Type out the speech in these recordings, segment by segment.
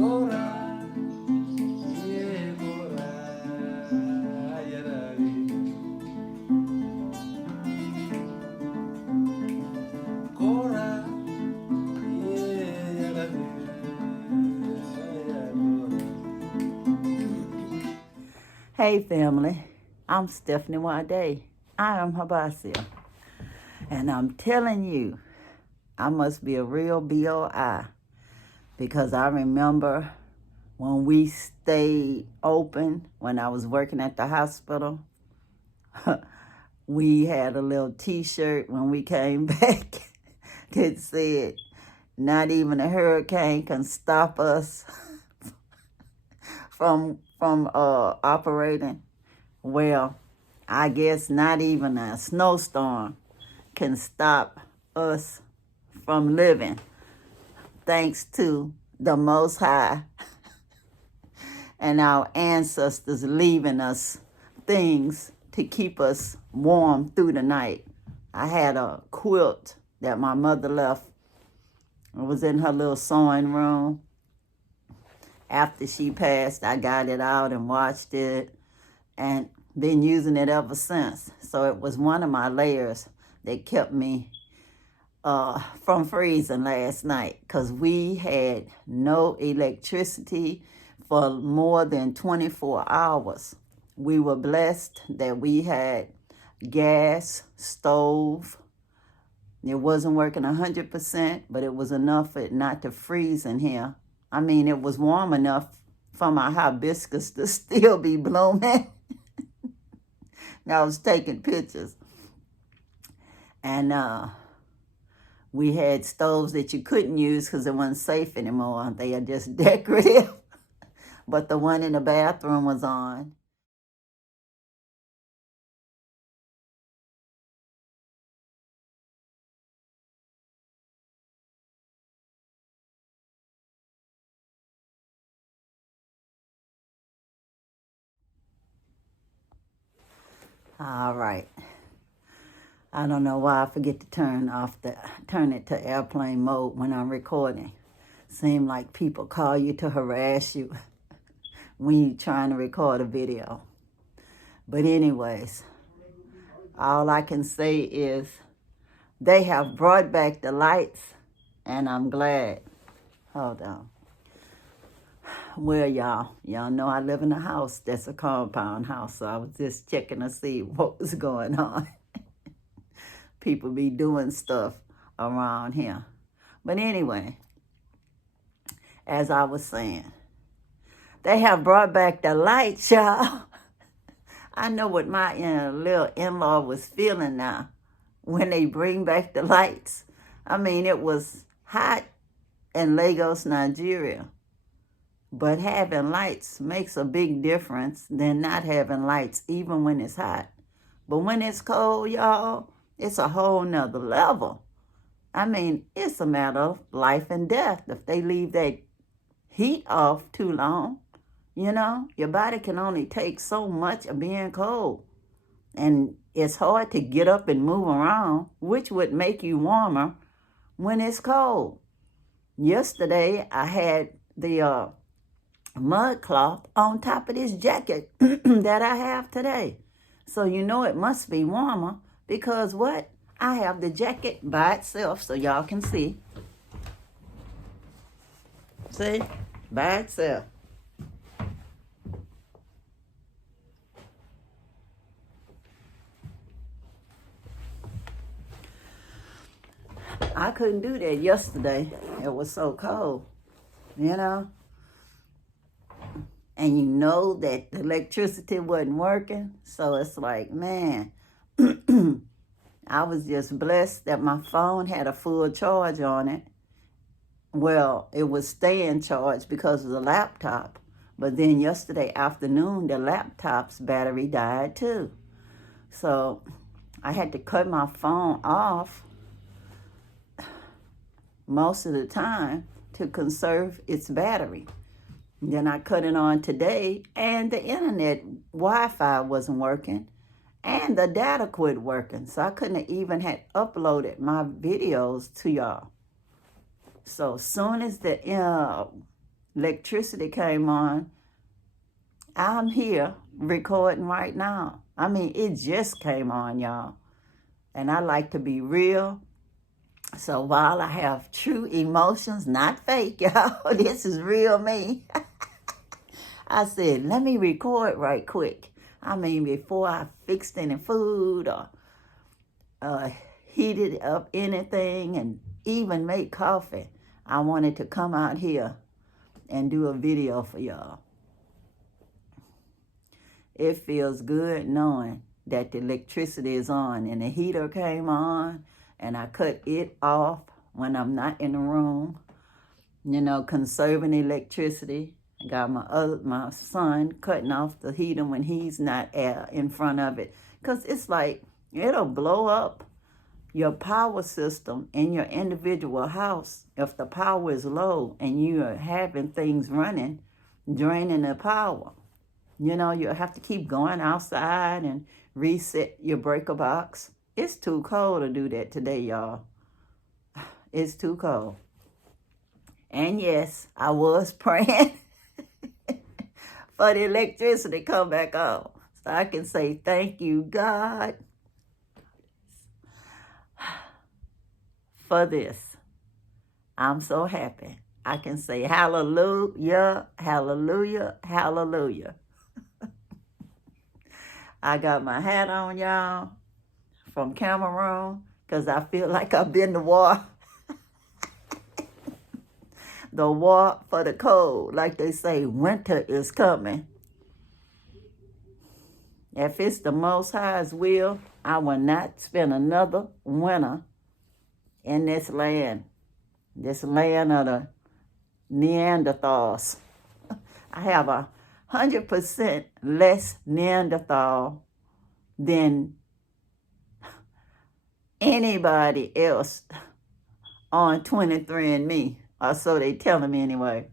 Hey family, I'm Stephanie Wade. I am her babysitter. And I'm telling you, I must be a real BOI because I remember when we stayed open when I was working at the hospital. We had a little t-shirt when we came back that said, not even a hurricane can stop us from operating. Well, I guess not even a snowstorm can stop us from living, thanks to the Most High and our ancestors leaving us things to keep us warm through the night. I had a quilt that my mother left. It was in her little sewing room. After she passed, I got it out and watched it and been using it ever since. So it was one of my layers that kept me from freezing last night because we had no electricity for more than 24 hours. We were blessed that we had gas, stove. It wasn't working 100%, but it was enough for it not to freeze in here. I mean, it was warm enough for my hibiscus to still be blooming. I was taking pictures. And we had stoves that you couldn't use because they weren't safe anymore. They are just decorative. But the one in the bathroom was on. All right. I don't know why I forget to turn it to airplane mode when I'm recording. Seem like people call you to harass you when you're trying to record a video. But anyways, all I can say is they have brought back the lights, and I'm glad. Hold on. Well, y'all know I live in a house that's a compound house, so I was just checking to see what was going on. People be doing stuff around here. But anyway, as I was saying, they have brought back the lights, y'all. I know what my little in-law was feeling now when they bring back the lights. I mean, it was hot in Lagos, Nigeria. But having lights makes a big difference than not having lights, even when it's hot. But when it's cold, y'all, it's a whole nother level. I mean, it's a matter of life and death. If they leave that heat off too long, your body can only take so much of being cold. And it's hard to get up and move around, which would make you warmer when it's cold. Yesterday, I had the mud cloth on top of this jacket that I have today. So it must be warmer because what? I have the jacket by itself so y'all can see. See? By itself. I couldn't do that yesterday. It was so cold, And that the electricity wasn't working. So it's like, man, I was just blessed that my phone had a full charge on it. Well, it was staying charged because of the laptop. But then yesterday afternoon, the laptop's battery died too. So I had to cut my phone off most of the time to conserve its battery. Then I cut it on today, and the internet Wi-Fi wasn't working, and the data quit working. So I couldn't even have uploaded my videos to y'all. So soon as the electricity came on, I'm here recording right now. I mean, it just came on, y'all. And I like to be real. So while I have true emotions, not fake, y'all, this is real me. I said, let me record right quick. I mean, before I fixed any food or heated up anything and even make coffee, I wanted to come out here and do a video for y'all. It feels good knowing that the electricity is on and the heater came on and I cut it off when I'm not in the room, conserving electricity. I got my son cutting off the heater when he's not in front of it. Because it's like, it'll blow up your power system in your individual house if the power is low and you are having things running, draining the power. You'll have to keep going outside and reset your breaker box. It's too cold to do that today, y'all. It's too cold. And yes, I was praying for the electricity to come back on. So I can say, thank you, God, for this. I'm so happy. I can say hallelujah, hallelujah, hallelujah. I got my hat on, y'all, from Cameroon, because I feel like I've been to war. The war for the cold. Like they say, winter is coming. If it's the Most High's will, I will not spend another winter in this land of the Neanderthals. I have 100% less Neanderthal than anybody else on 23andMe, or so they telling me anyway.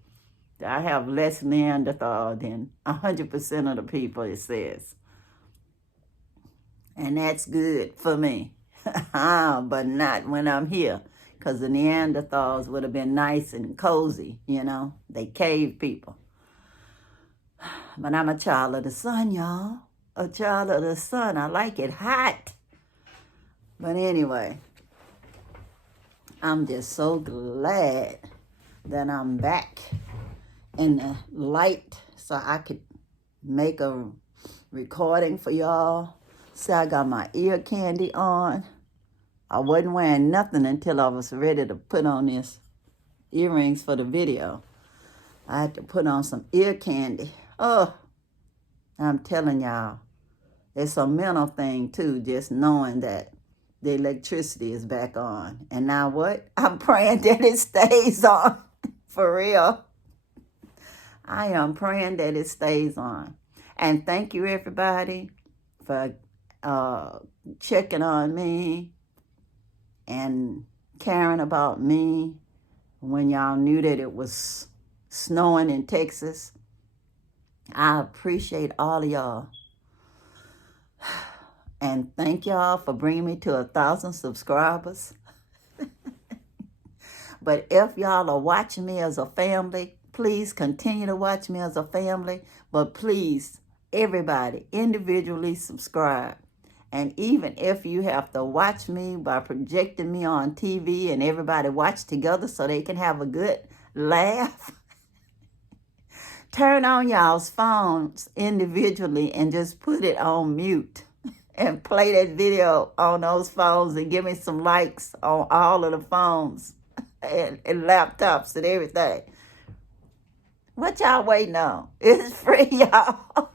I have less Neanderthal than 100% of the people, it says. And that's good for me. But not when I'm here, because the Neanderthals would have been nice and cozy, They cave people. But I'm a child of the sun, y'all. A child of the sun. I like it hot. But anyway, I'm just so glad that I'm back in the light so I could make a recording for y'all. See, I got my ear candy on. I wasn't wearing nothing until I was ready to put on this earrings for the video. I had to put on some ear candy. Oh, I'm telling y'all, it's a mental thing too, just knowing that the electricity is back on. And now what? I'm praying that it stays on. For real. I am praying that it stays on. And thank you, everybody, for checking on me and caring about me when y'all knew that it was snowing in Texas. I appreciate all of y'all. And thank y'all for bringing me to 1,000 subscribers. But if y'all are watching me as a family, please continue to watch me as a family. But please, everybody, individually subscribe. And even if you have to watch me by projecting me on TV and everybody watch together so they can have a good laugh, turn on y'all's phones individually and just put it on mute and play that video on those phones and give me some likes on all of the phones and laptops and everything. What y'all waiting on? It's free, y'all.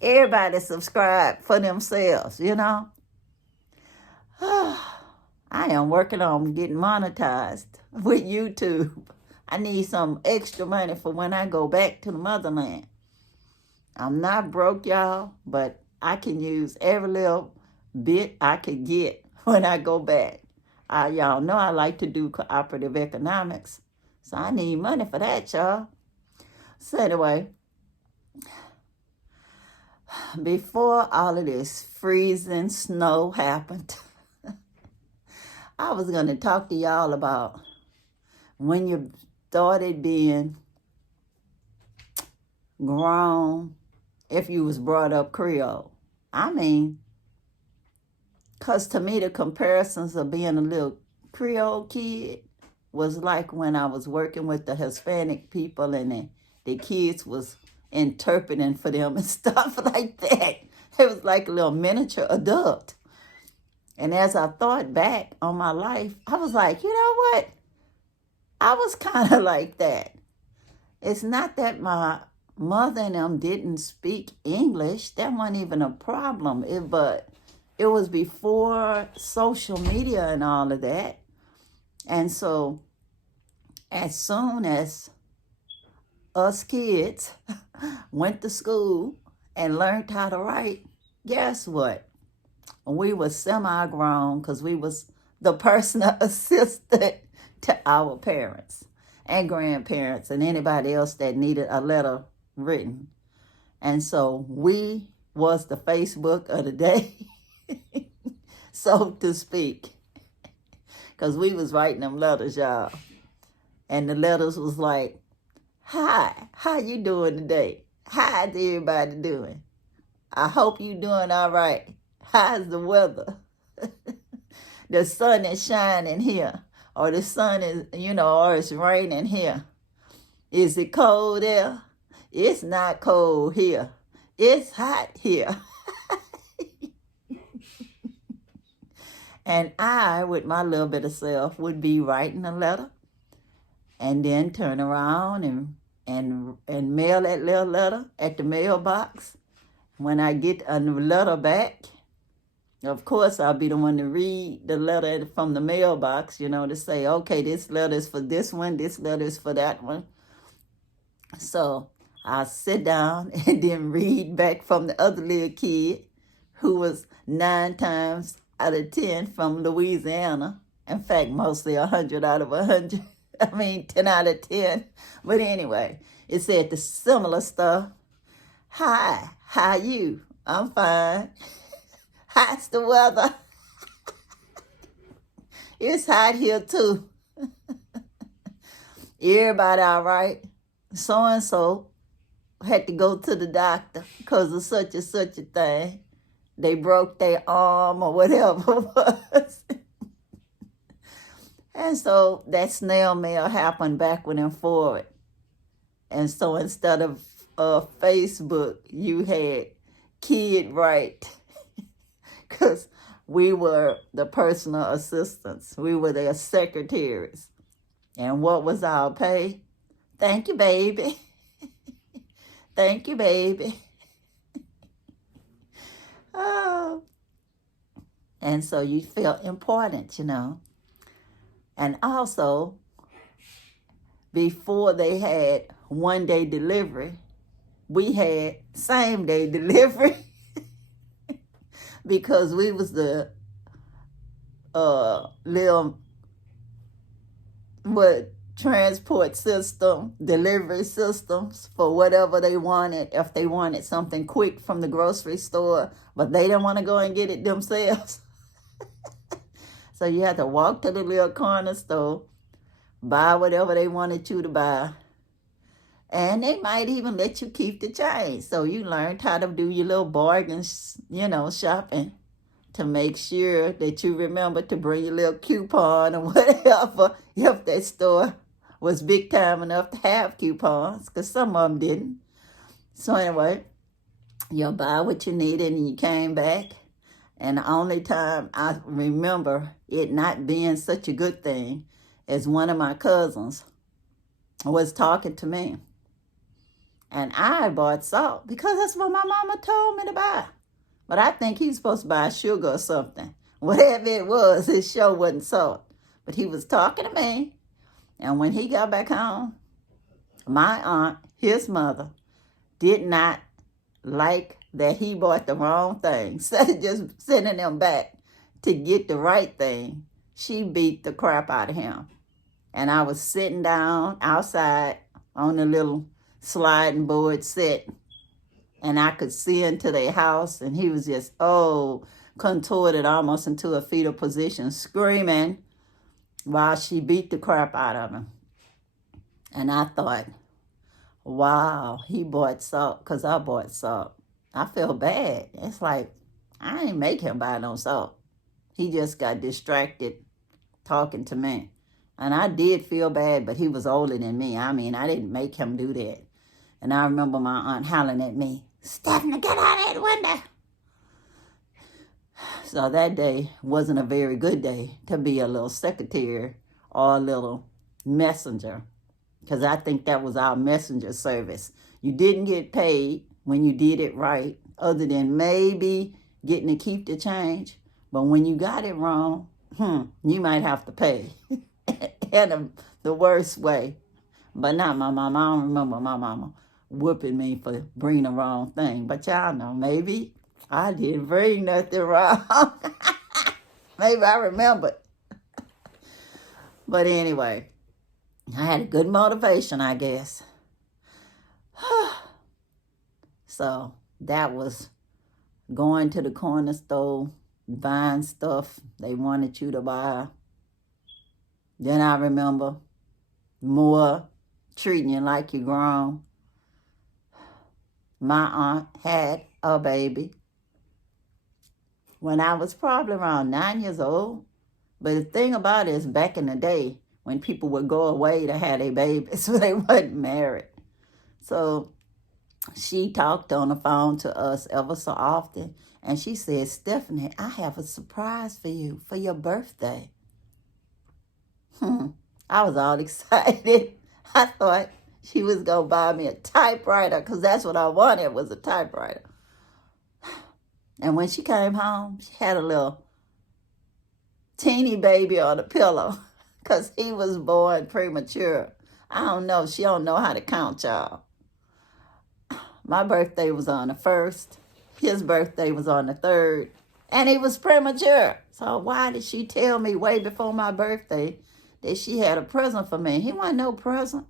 Everybody subscribe for themselves, I am working on getting monetized with YouTube. I need some extra money for when I go back to the motherland. I'm not broke, y'all, but I can use every little bit I could get when I go back. Y'all know I like to do cooperative economics, so I need money for that, y'all. So anyway, before all of this freezing snow happened, I was going to talk to y'all about when you started being grown if you was brought up Creole. I mean, because to me, the comparisons of being a little Creole kid was like when I was working with the Hispanic people and the kids was interpreting for them and stuff like that. It was like a little miniature adult. And as I thought back on my life, I was like, you know what? I was kind of like that. It's not that my mother and them didn't speak English. That wasn't even a problem. But it was before social media and all of that. And so as soon as us kids went to school and learned how to write, guess what? We were semi-grown because we was the personal assistant to our parents and grandparents and anybody else that needed a letter written. And so we was the Facebook of the day, so to speak, because we was writing them letters, y'all. And the letters was like, hi, how you doing today? How's everybody doing? I hope you doing all right. How's the weather? The sun is shining here. Or the sun is, or it's raining here. Is it cold there? It's not cold here. It's hot here. And I, with my little bit of self, would be writing a letter and then turn around and mail that little letter at the mailbox. When I get a letter back, of course, I'll be the one to read the letter from the mailbox, to say, okay, this letter is for this one, this letter is for that one. So I sit down and then read back from the other little kid who was 9 times out of 10 from Louisiana. In fact, mostly 100 out of 100. 10 out of 10. But anyway, it said the similar stuff. Hi, how you? I'm fine. How's the weather? It's hot here too. Everybody all right? So-and-so had to go to the doctor because of such and such a thing. They broke their arm or whatever it was. And so that snail mail happened backward and forward. And so instead of Facebook, you had Kid Right. Because we were the personal assistants. We were their secretaries. And what was our pay? Thank you, baby. Thank you, baby. Oh. And so you felt important, And also, before they had one-day delivery, we had same-day delivery. Because we was the little transport system, delivery systems for whatever they wanted. If they wanted something quick from the grocery store, but they didn't want to go and get it themselves. So you had to walk to the little corner store, buy whatever they wanted you to buy. And they might even let you keep the change. So you learned how to do your little bargains, shopping to make sure that you remember to bring your little coupon or whatever if that store was big time enough to have coupons, because some of them didn't. So anyway, you'll buy what you needed and you came back. And the only time I remember it not being such a good thing is one of my cousins was talking to me. And I bought salt because that's what my mama told me to buy. But I think he's supposed to buy sugar or something. Whatever it was, it sure wasn't salt. But he was talking to me. And when he got back home, my aunt, his mother, did not like that he bought the wrong thing. Instead of just sending him back to get the right thing, she beat the crap out of him. And I was sitting down outside on the little sliding board set, and I could see into their house, and he was just, contorted almost into a fetal position, screaming while she beat the crap out of him. And I thought, Wow, he bought salt because I bought salt. I feel bad. It's like, I ain't make him buy no salt. He just got distracted talking to me. And I did feel bad, but he was older than me. I mean, I didn't make him do that. And I remember my aunt hollering at me, Stephanie, get out of that window. So that day wasn't a very good day to be a little secretary or a little messenger, because I think that was our messenger service. You didn't get paid when you did it right, other than maybe getting to keep the change. But when you got it wrong, you might have to pay in the worst way. But not my mama. I don't remember my mama whooping me for bringing the wrong thing. But y'all know, maybe I didn't bring nothing wrong. Maybe I remember. But anyway, I had a good motivation, I guess. So that was going to the corner store, buying stuff they wanted you to buy. Then I remember more treating you like you grown. My aunt had a baby when I was probably around 9 years old. But the thing about it is, back in the day, when people would go away to have their babies, so they wasn't married. So she talked on the phone to us ever so often, and she said, Stephanie, I have a surprise for you for your birthday. I was all excited. I thought she was going to buy me a typewriter, because that's what I wanted, was a typewriter. And when she came home, she had a little teeny baby on the pillow, because he was born premature. I don't know. She don't know how to count, y'all. My birthday was on the 1st. His birthday was on the 3rd. And he was premature. So why did she tell me way before my birthday that she had a present for me? He wasn't no present.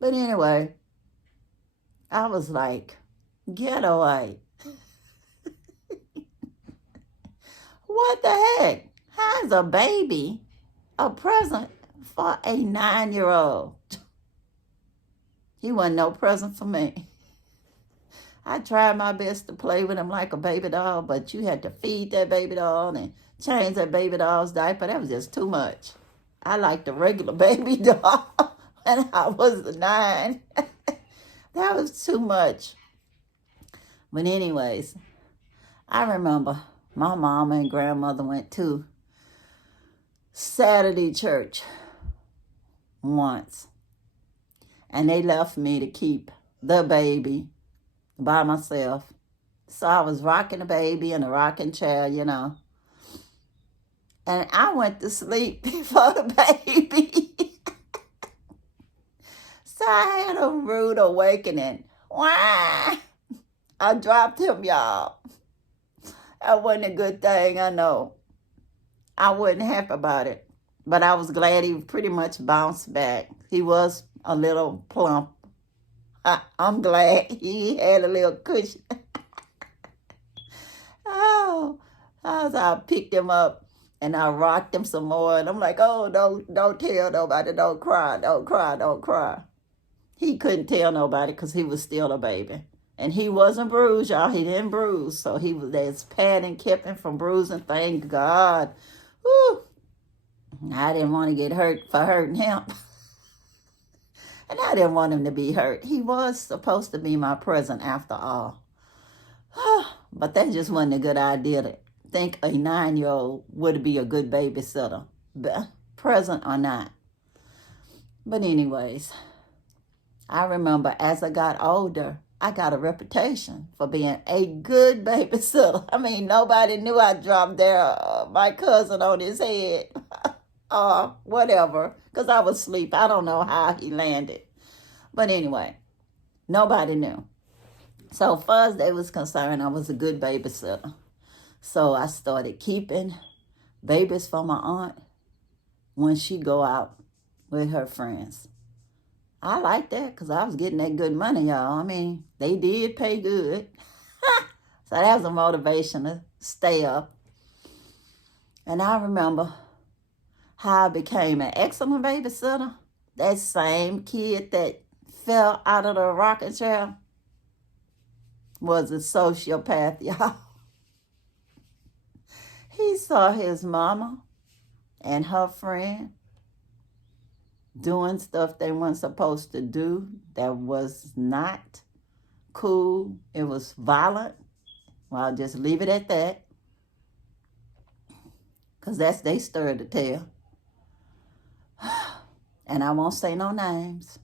But anyway, I was like, get away. What the heck? How's a baby a present for a 9-year-old? He wasn't no present for me. I tried my best to play with him like a baby doll, but you had to feed that baby doll and change that baby doll's diaper. That was just too much. I liked a regular baby doll when I was 9. That was too much. But anyways, I remember my mama and grandmother went to Saturday church once. And they left me to keep the baby by myself. So I was rocking the baby in a rocking chair, you know. And I went to sleep before the baby. So I had a rude awakening. Wah! I dropped him, y'all. That wasn't a good thing, I know. I wasn't happy about it. But I was glad he pretty much bounced back. He was a little plump. I'm glad he had a little cushion. Oh, I picked him up and I rocked him some more. And I'm like, oh, don't tell nobody. Don't cry, don't cry, don't cry. He couldn't tell nobody because he was still a baby. And he wasn't bruised, y'all. He didn't bruise. So there's padding kept him from bruising. Thank God. Whew. I didn't want to get hurt for hurting him. And I didn't want him to be hurt. He was supposed to be my present after all. But that just wasn't a good idea to think a 9-year-old would be a good babysitter, present or not. But anyways, I remember as I got older, I got a reputation for being a good babysitter. I mean, nobody knew I dropped my cousin on his head. Or whatever, because I was asleep. I don't know how he landed. But anyway, nobody knew. So far as they was concerned, I was a good babysitter. So I started keeping babies for my aunt when she go out with her friends. I like that because I was getting that good money, y'all. I mean, they did pay good. So that was a motivation to stay up. And I remember how I became an excellent babysitter. That same kid that fell out of the rocking chair was a sociopath, y'all. He saw his mama and her friend doing stuff they weren't supposed to do that was not cool. It was violent. Well, I'll just leave it at that, because that's they story to tell. And I won't say no names,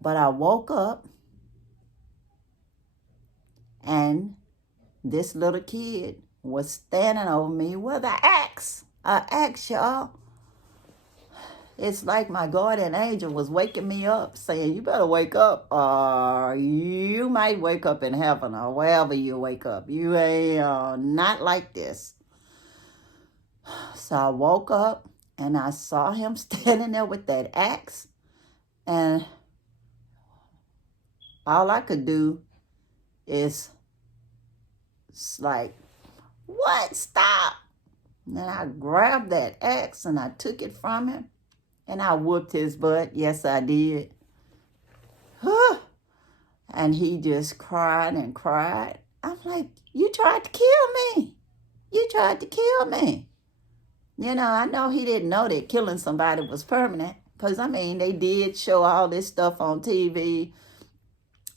but I woke up and this little kid was standing over me with an axe. An axe, y'all. It's like my guardian angel was waking me up, saying, you better wake up, or you might wake up in heaven, or wherever you wake up. You ain't not like this. So I woke up, and I saw him standing there with that axe, and all I could do is like, what? Stop! And then I grabbed that axe, and I took it from him. And I whooped his butt. Yes, I did. And he just cried and cried. I'm like, you tried to kill me. You tried to kill me. You know, I know he didn't know that killing somebody was permanent. Because, I mean, they did show all this stuff on TV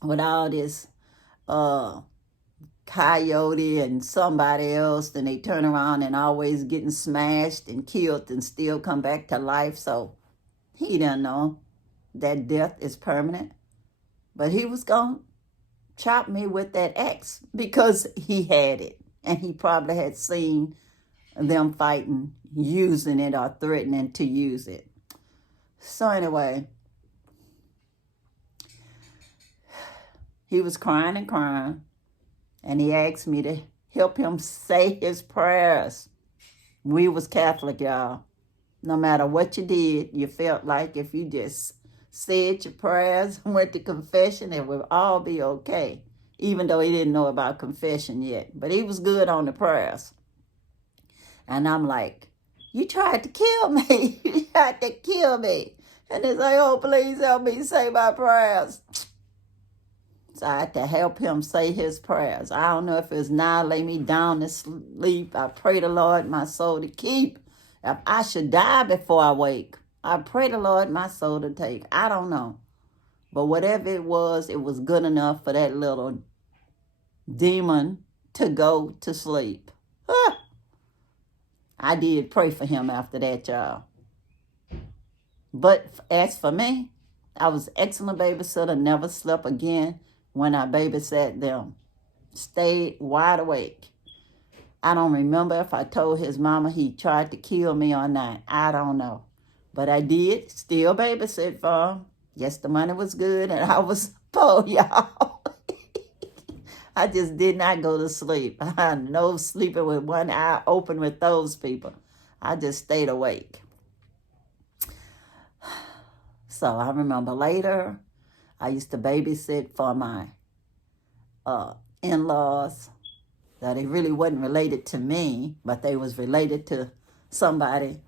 with all this coyote and somebody else. Then they turn around and always getting smashed and killed and still come back to life. So he didn't know that death is permanent. But he was going to chop me with that axe because he had it. And he probably had seen them fighting, using it or threatening to use it. So anyway, he was crying and crying. And he asked me to help him say his prayers. We was Catholic, y'all. No matter what you did, you felt like if you just said your prayers and went to confession, it would all be okay. Even though he didn't know about confession yet. But he was good on the prayers. And I'm like, you tried to kill me. You tried to kill me. And he's like, oh, please help me say my prayers. So I had to help him say his prayers. I don't know if it's now lay me down to sleep. I pray the Lord my soul to keep. If I should die before I wake, I pray the Lord my soul to take. I don't know. But whatever it was good enough for that little demon to go to sleep. I did pray for him after that, y'all. But as for me, I was excellent babysitter, never slept again when I babysat them. Stayed wide awake. I don't remember if I told his mama he tried to kill me or not. I don't know. But I did still babysit for him. Yes, the money was good and I was poor, y'all. I just did not go to sleep. I had no sleeping with one eye open with those people. I just stayed awake. So I remember later, I used to babysit for my in-laws. That they really wasn't related to me, but they was related to somebody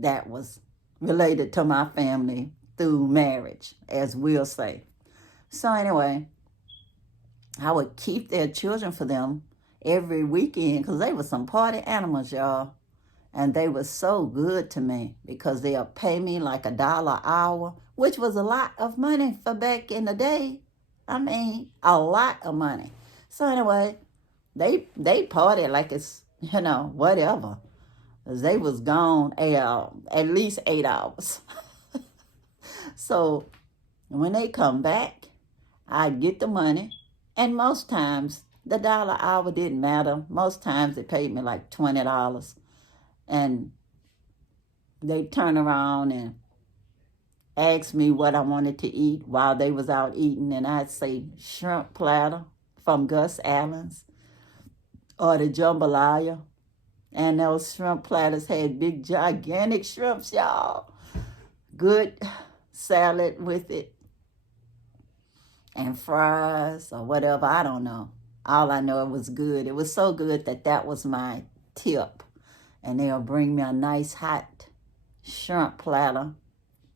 that was related to my family through marriage, as we'll say. So anyway, I would keep their children for them every weekend because they were some party animals, y'all. And they were so good to me because they'll pay me like $1 an hour, which was a lot of money for back in the day. I mean, a lot of money. So anyway, they partied like it's, whatever. Because they was gone at least 8 hours. So when they come back, I'd get the money. And most times, the $1 an hour didn't matter. Most times, they paid me like $20. And they turn around and ask me what I wanted to eat while they was out eating. And I'd say shrimp platter from Gus Allen's or the jambalaya. And those shrimp platters had big, gigantic shrimps, y'all. Good salad with it. And fries or whatever, I don't know. All I know, it was good. It was so good that was my tip. And they'll bring me a nice hot shrimp platter,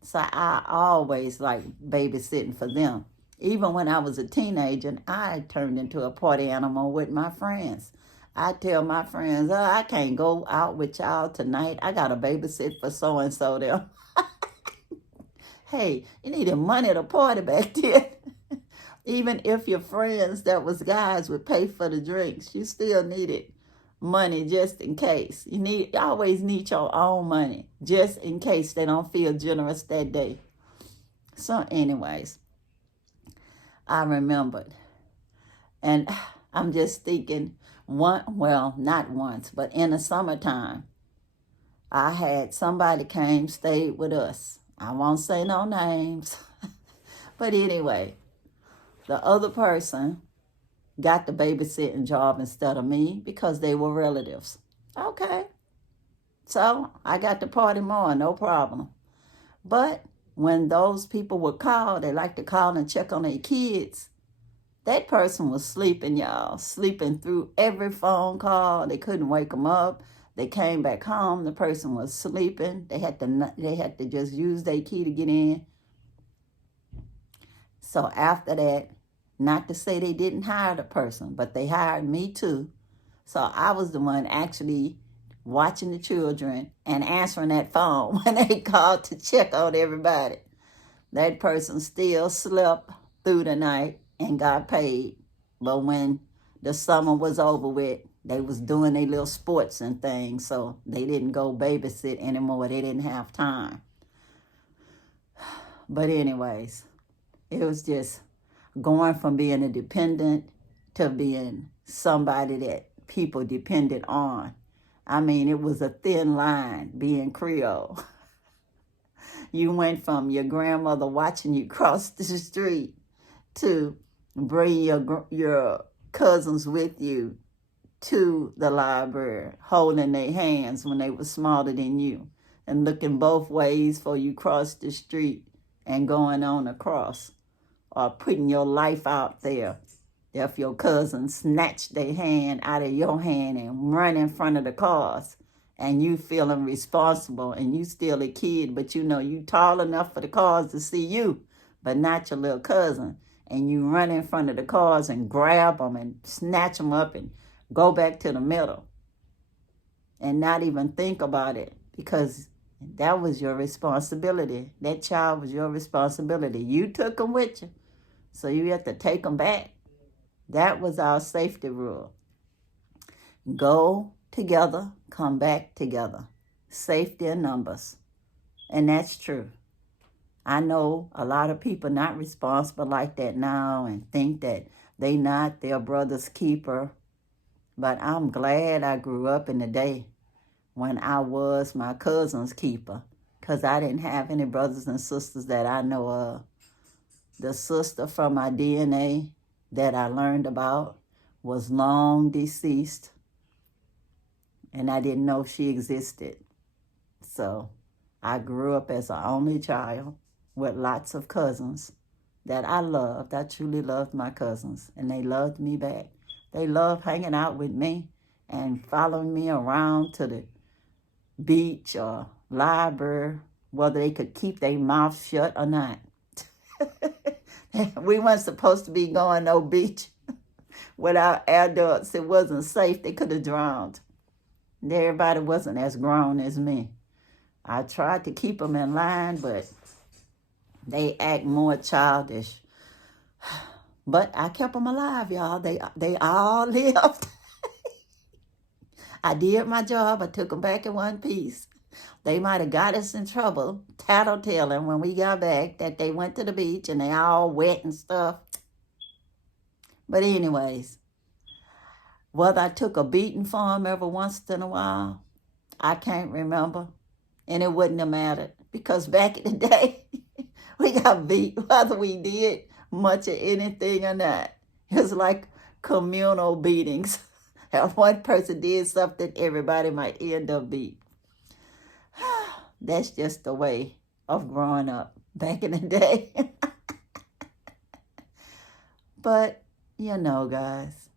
So I always like babysitting for them. Even when I was a teenager, I turned into a party animal with my friends. I tell my friends, oh, I can't go out with y'all tonight. I got to babysit for so-and-so there. Hey, you needed money to party back then. Even if your friends that was guys would pay for the drinks, you still needed money just in case. You always need your own money just in case they don't feel generous that day. So anyways, I remembered. And I'm just thinking, not once, but in the summertime, I had somebody came, stayed with us. I won't say no names. But anyway, the other person got the babysitting job instead of me because they were relatives. Okay. So I got to party more, no problem. But when those people would call, they like to call and check on their kids. That person was sleeping, y'all, sleeping through every phone call. They couldn't wake them up. They came back home. The person was sleeping. They had to just use their key to get in. So after that, not to say they didn't hire the person, but they hired me too. So I was the one actually watching the children and answering that phone when they called to check on everybody. That person still slept through the night and got paid. But when the summer was over with, they was doing their little sports and things, so they didn't go babysit anymore. They didn't have time. But anyways, it was just going from being a dependent to being somebody that people depended on. I mean, it was a thin line being Creole. You went from your grandmother watching you cross the street to bring your cousins with you to the library, holding their hands when they were smaller than you, and looking both ways for you cross the street and going on across, or putting your life out there. If your cousin snatched their hand out of your hand and run in front of the cars, and you feeling responsible, and you still a kid, but you know you tall enough for the cars to see you, but not your little cousin, and you run in front of the cars and grab them and snatch them up and go back to the middle and not even think about it, because that was your responsibility. That child was your responsibility. You took them with you, so you have to take them back. That was our safety rule. Go together, come back together. Safety in numbers. And that's true. I know a lot of people not responsible like that now and think that they not their brother's keeper. But I'm glad I grew up in the day when I was my cousin's keeper, because I didn't have any brothers and sisters that I know of. The sister from my DNA that I learned about was long deceased, and I didn't know she existed. So I grew up as an only child with lots of cousins that I loved. I truly loved my cousins, and they loved me back. They loved hanging out with me and following me around to the beach or library, whether they could keep their mouth shut or not. We weren't supposed to be going no beach without adults. It wasn't safe. They could have drowned. Everybody wasn't as grown as me. I tried to keep them in line, but they act more childish. But I kept them alive, y'all. They all lived. I did my job. I took them back in one piece. They might have got us in trouble, tattletaling when we got back, that they went to the beach and they all wet and stuff. But anyways, whether I took a beating for them every once in a while, I can't remember. And it wouldn't have mattered, because back in the day, we got beat whether we did much of anything or not. It was like communal beatings. If one person did something, everybody might end up beat. That's just the way of growing up back in the day. But, you know, guys,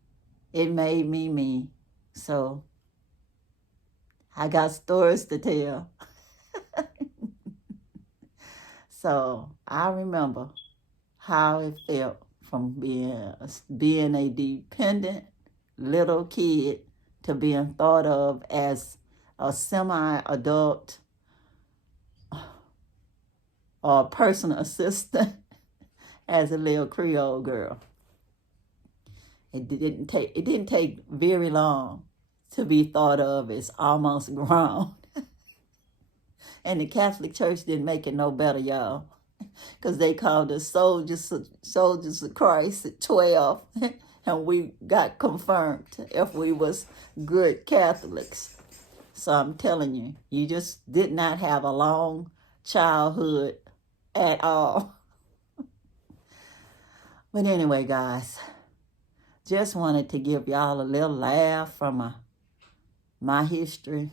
it made me me. So I got stories to tell. So I remember how it felt from being a dependent little kid to being thought of as a semi-adult or personal assistant as a little Creole girl. It didn't take very long to be thought of as almost grown. And the Catholic Church didn't make it no better, y'all, because they called us soldiers of Christ at 12, and we got confirmed if we was good Catholics. So I'm telling you, you just did not have a long childhood at all. But anyway, guys, just wanted to give y'all a little laugh from my history.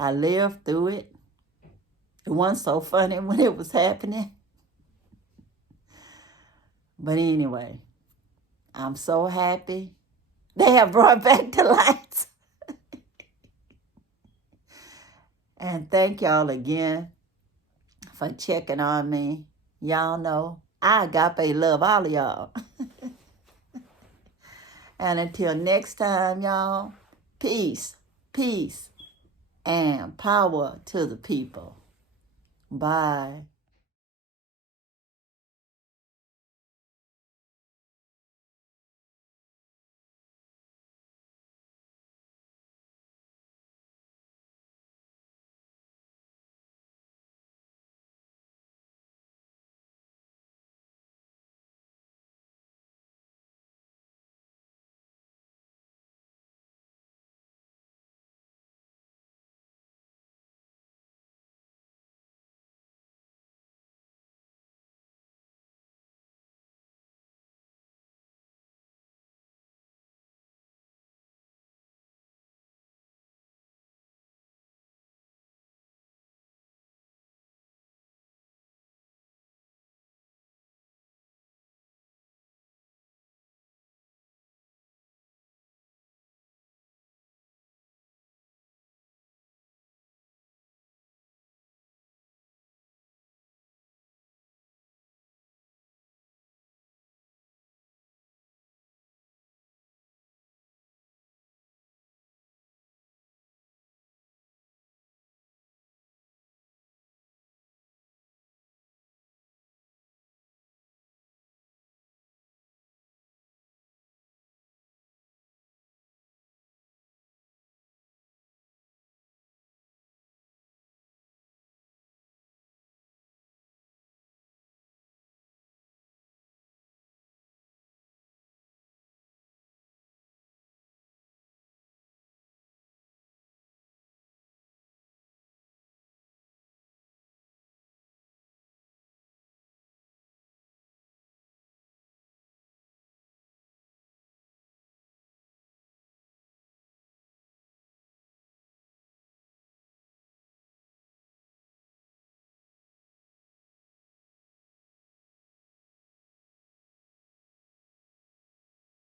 I lived through it. It wasn't so funny when it was happening. But anyway, I'm so happy they have brought back the lights. And thank y'all again for checking on me. Y'all know I Agape love all of y'all. And until next time, y'all, peace, and power to the people. Bye.